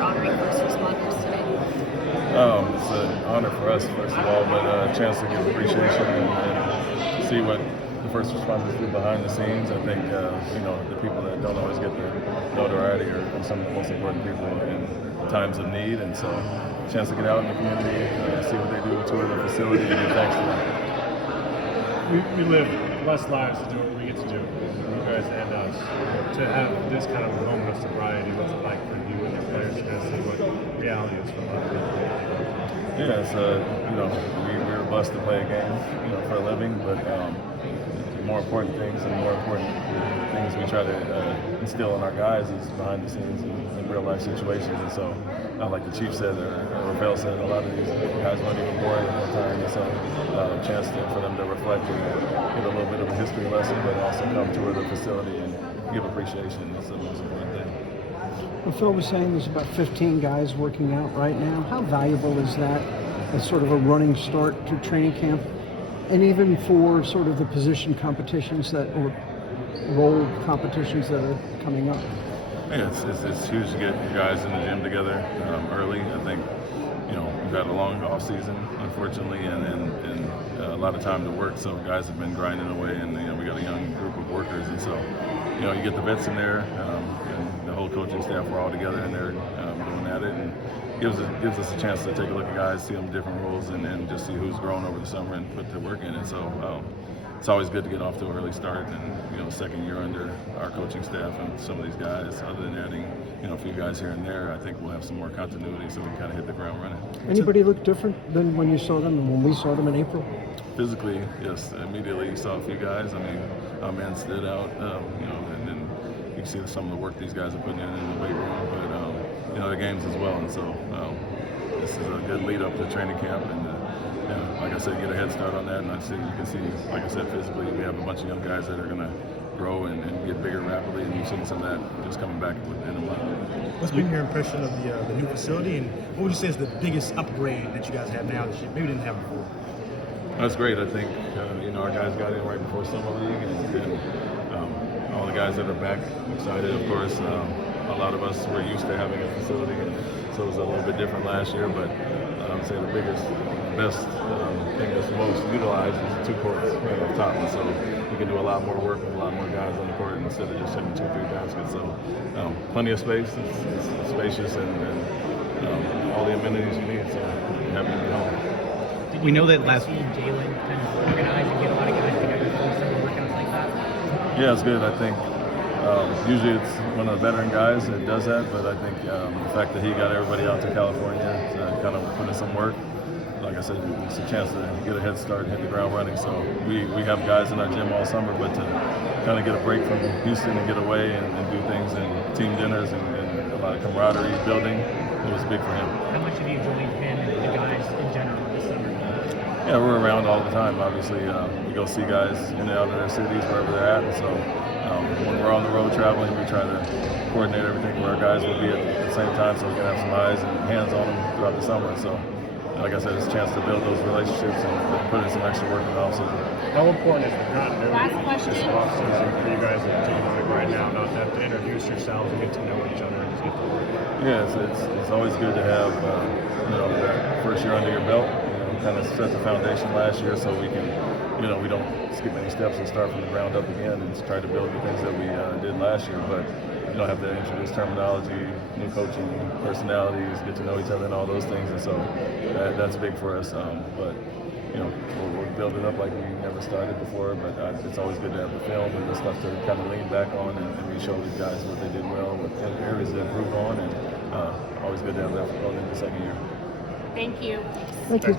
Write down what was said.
you're honoring first responders today? It's an honor for us, first of all, but a chance to give appreciation and see what the first responders do behind the scenes. I think, the people that don't always get the notoriety are some of the most important people in times of need. And so, a chance to get out in the community, see what they do, tour the facility, and give thanks to them. We live less lives to do what we get to do, you guys and us. To have this kind of moment of sobriety, what's it like for you and your players to kind of see what reality is for a lot of people? Yeah, it's, we're blessed to play a game, for a living, but the more important things and the more important things we try to instill in our guys is behind the scenes in real life situations. And so, like the Chief said, or Bell said, a lot of these guys weren't even born at one time. And so, a chance for them to reflect and get a little bit of a history lesson, but also come tour the facility and give appreciation. That's the most important thing. Well, Phil was saying there's about 15 guys working out right now. How valuable is that as sort of a running start to training camp? And even for sort of the position competitions or role competitions that are coming up? Yeah, it's huge to get guys in the gym together early. I think, we've had a long off season, unfortunately, and a lot of time to work. So guys have been grinding away, and we got a young group of workers, and so you get the vets in there, and the whole coaching staff. We're all together in there going at it, and gives us a chance to take a look at guys, see them in different roles, and just see who's grown over the summer and put the work in. And so it's always good to get off to an early start, and second year under our coaching staff and some of these guys. Other than adding a few guys here and there, I think we'll have some more continuity, so we can kind of hit the ground running. Anybody look different than when you saw them and when we saw them in April? Physically, yes. Immediately you saw a few guys. I mean, our men stood out, and then you can see some of the work these guys are putting in the weight room, but the games as well. And so this is a good lead up to training camp, and like I said, get a head start on that. And you can see, like I said, physically we have a bunch of young guys that are going to grow and get bigger rapidly, and you've seen some of that just coming back within a month. What's been your impression of the new facility, and what would you say is the biggest upgrade that you guys have now that you maybe didn't have before? That's great. I think our guys got in right before summer league, and all the guys that are back excited. Of course, a lot of us were used to having a facility, and so it was a little bit different last year. But I would say the best thing that's most utilized is the 2 courts right up top, and so we can do a lot more work with a lot more guys on the court instead of just hitting 2-3 baskets. So plenty of space. It's spacious and all the amenities you need. So happy to be home. We know that last week, Jalen kind of organize and get a lot of guys together for some workouts like that. Yeah, it's good. I think usually it's one of the veteran guys that does that, but I think the fact that he got everybody out to California to kind of put in some work, like I said, it's a chance to get a head start and hit the ground running. So we have guys in our gym all summer, but to kind of get a break from Houston and get away and do things and team dinners and a lot of camaraderie building, it was big for him. How much have you joined him and the guys in general this summer? Yeah, we're around all the time. Obviously, we go see guys in and out of their cities, wherever they're at. And so when we're on the road traveling, we try to coordinate everything where our guys will be at the same time so we can have some eyes and hands on them throughout the summer. So, like I said, it's a chance to build those relationships and put in some extra work in the offseason. How important is the continuity Last question. this offseason for you guys in team like right now, not to have to introduce yourselves and get to know each other and just get to work? Yeah, it's always good to have that first year under your belt. Kind of set the foundation last year so we can, we don't skip any steps and start from the ground up again and try to build the things that we did last year. But you don't have to introduce terminology, new coaching, personalities, get to know each other and all those things. And so that's big for us. But we'll build it up like we never started before. But it's always good to have the film and the stuff to kind of lean back on and we show these guys what they did well, what areas they improved on, and always good to have that going into the second year. Thank you. Thank you.